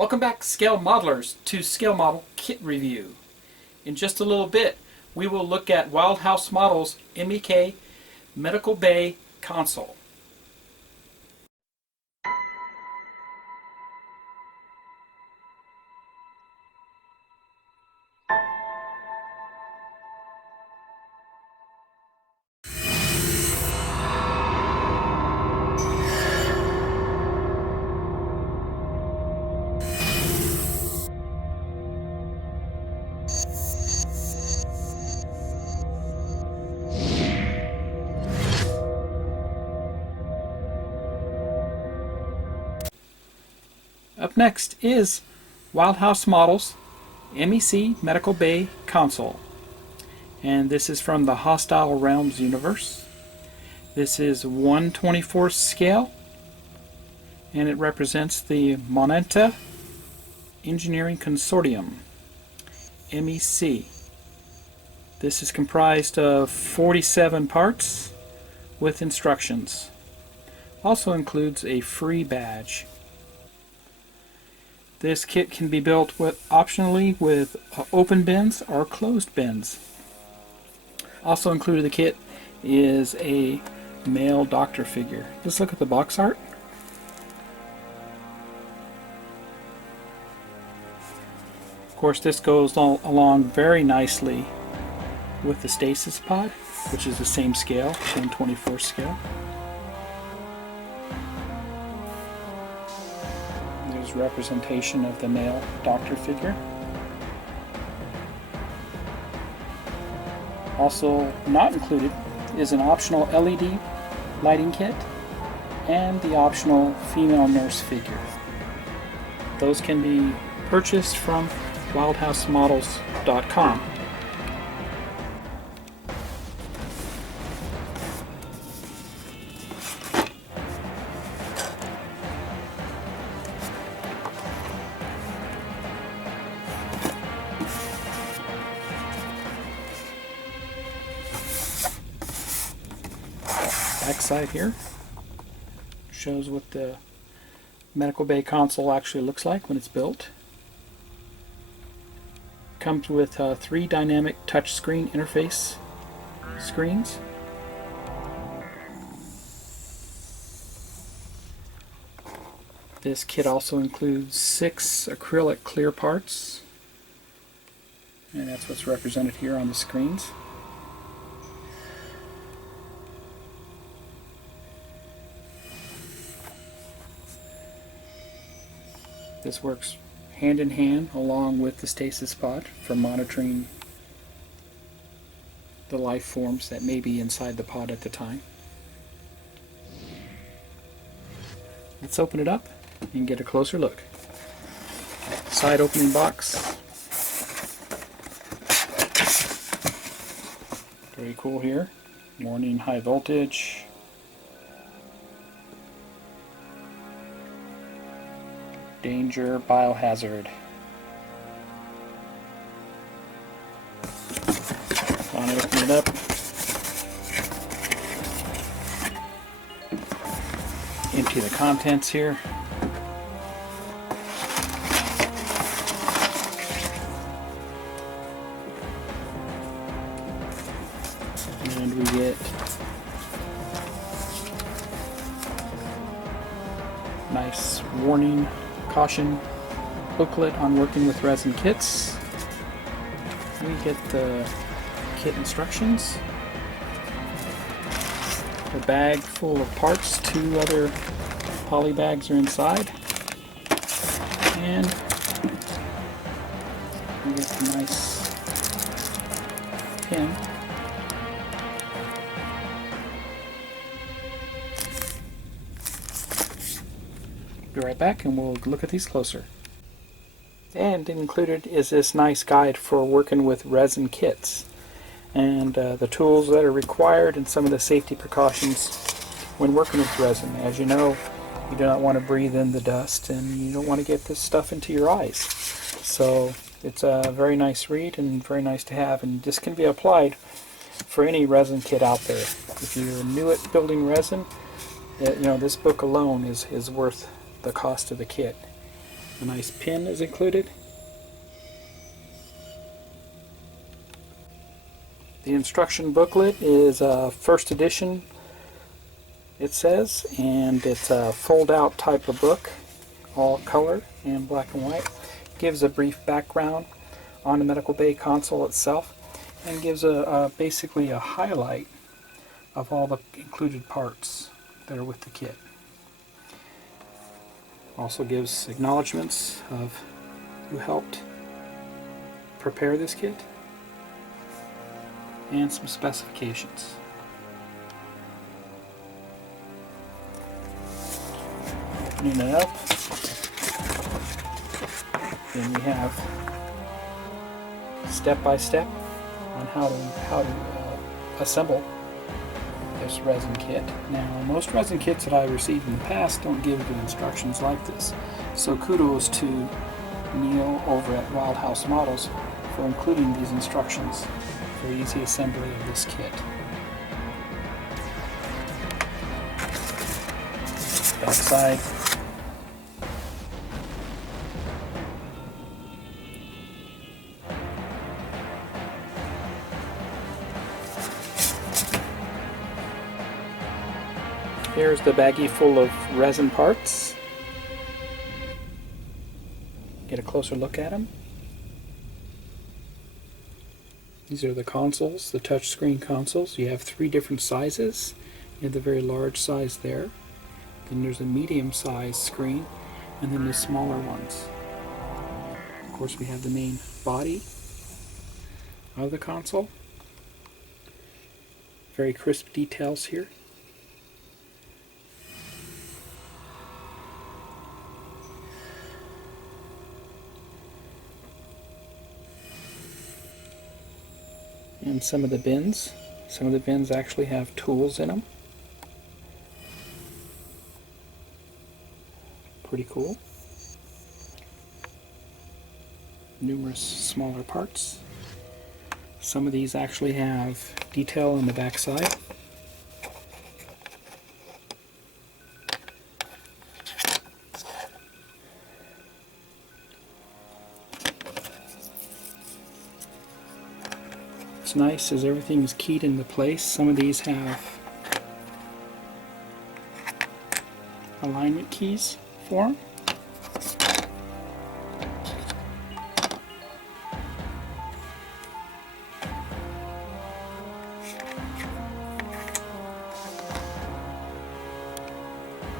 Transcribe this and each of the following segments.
Welcome back, Scale Modelers, to Scale Model Kit Review. In just a little bit, we will look at Wildhouse Models MEC Medical Bay Console. Up next is Wildhouse Models MEC Medical Bay Console. And this is from the Hostile Realms universe. This is 1/24 scale, and it represents the Moneta Engineering Consortium, MEC. This is comprised of 47 parts with instructions. Also includes a free badge. This kit can be built optionally with open bins or closed bins. Also included in the kit is a male doctor figure. Just look at the box art. Of course, this goes along very nicely with the stasis pod, which is the same scale, 1/24 scale. There's representation of the male doctor figure. Also not included is an optional LED lighting kit and the optional female nurse figure. Those can be purchased from wildhousemodels.com. Backside here shows what the Medical Bay console actually looks like when it's built. Comes with 3 dynamic touchscreen interface screens. This kit also includes 6 acrylic clear parts, and that's what's represented here on the screens. This works hand in hand along with the stasis pod for monitoring the life forms that may be inside the pod at the time. Let's open it up and get a closer look. Side opening box. Very cool here. Warning high voltage. Danger, biohazard. Want to open it up. Empty the contents here. And we get nice warning caution booklet on working with resin kits. We get the kit instructions, a bag full of parts, 2 other poly bags are inside, and we get the nice pin. Be right back and we'll look at these closer. And included is this nice guide for working with resin kits and the tools that are required and some of the safety precautions when working with resin. As you know, you do not want to breathe in the dust and you don't want to get this stuff into your eyes. So it's a very nice read and very nice to have, and this can be applied for any resin kit out there. If you're new at building resin, this book alone is worth the cost of the kit. A nice pin is included. The instruction booklet is a first edition, it says, and it's a fold-out type of book, all color and black and white. Gives a brief background on the medical bay console itself, and gives basically a highlight of all the included parts that are with the kit. Also gives acknowledgments of who helped prepare this kit, and some specifications. Opening it up, then we have step by step on how to assemble this resin kit. Now, most resin kits that I received in the past don't give you instructions like this, so kudos to Neil over at Wild House Models for including these instructions for easy assembly of this kit. Backside. Here's the baggie full of resin parts. Get a closer look at them. These are the consoles, the touchscreen consoles. You have 3 different sizes. You have the very large size there. Then there's a medium size screen, and then the smaller ones. Of course, we have the main body of the console. Very crisp details here. And some of the bins. Some of the bins actually have tools in them. Pretty cool. Numerous smaller parts. Some of these actually have detail on the back side. What's nice is everything is keyed into place. Some of these have alignment keys for them.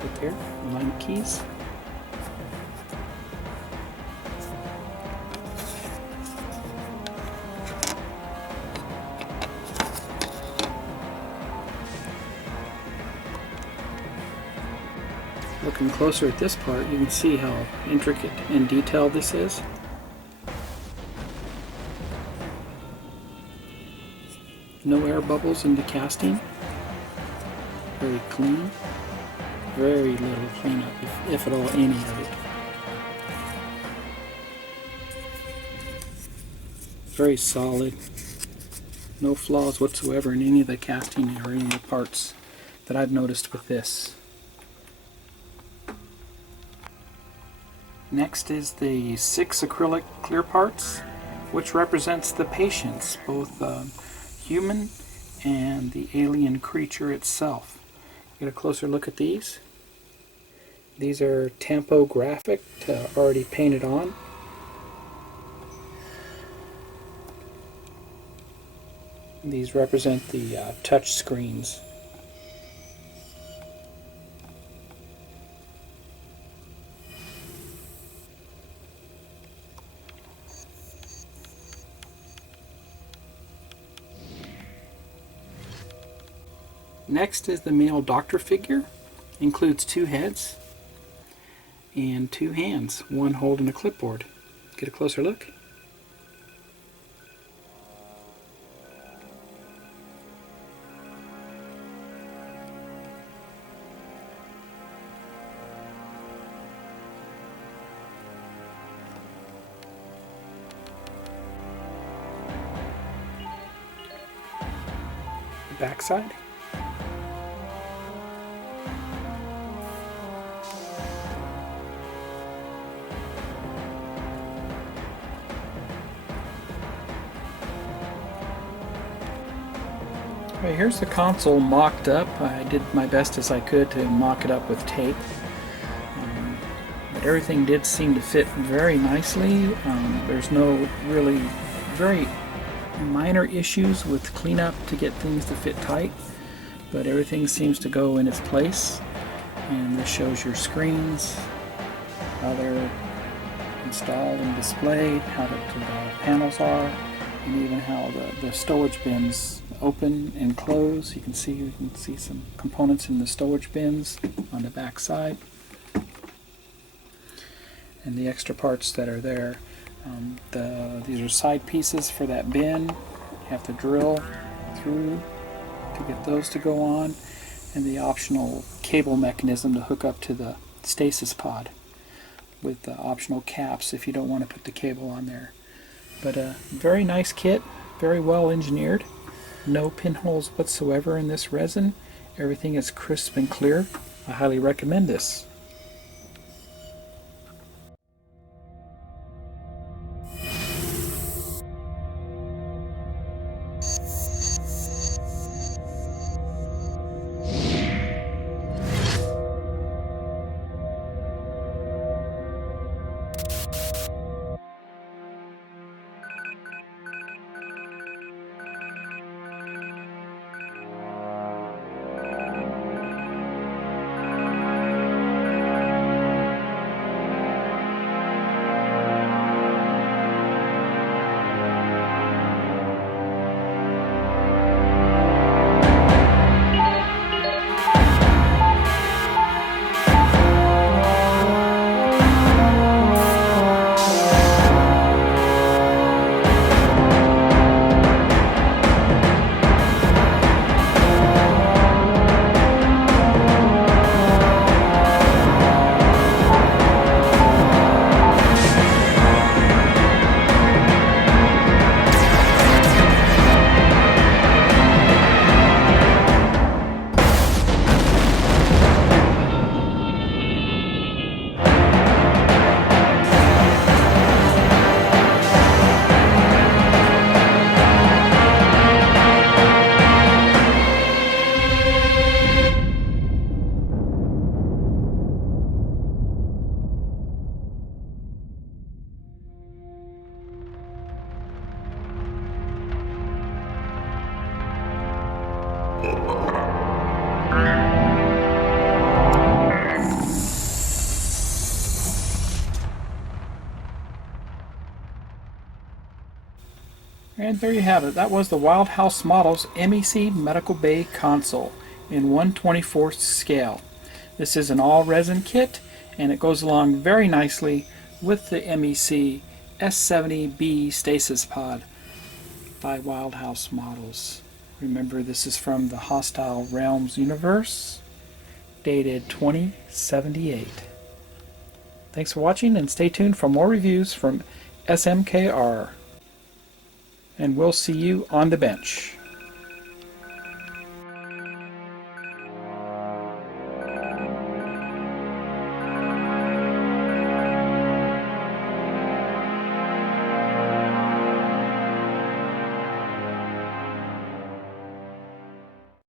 Right there, alignment keys. Looking closer at this part, you can see how intricate and detailed this is. No air bubbles in the casting. Very clean. Very little cleanup, if at all any of it. Very solid. No flaws whatsoever in any of the casting or any of the parts that I've noticed with this. Next is the 6 acrylic clear parts, which represents the patients, both human and the alien creature itself. Get a closer look at these. These are tampographic, already painted on. These represent the touch screens. Next is the male doctor figure. Includes 2 heads and 2 hands, one holding a clipboard. Get a closer look. The backside. Okay, here's the console mocked up. I did my best as I could to mock it up with tape. But everything did seem to fit very nicely. There's no really very minor issues with cleanup to get things to fit tight, but everything seems to go in its place. And this shows your screens, how they're installed and displayed, how the panels are, and even how the storage bins open and close. You can see some components in the storage bins on the back side, and the extra parts that are there. These are side pieces for that bin. You have to drill through to get those to go on, and the optional cable mechanism to hook up to the stasis pod with the optional caps if you don't want to put the cable on there. But a very nice kit, very well engineered. No pinholes whatsoever in this resin. Everything is crisp and clear. I highly recommend this. And there you have it. That was the Wild House Models MEC Medical Bay Console in 1/24 scale. This is an all resin kit, and it goes along very nicely with the MEC S70B Stasis Pod by Wild House Models. Remember, this is from the Hostile Realms universe, dated 2078. Thanks for watching, and stay tuned for more reviews from SMKR. And we'll see you on the bench.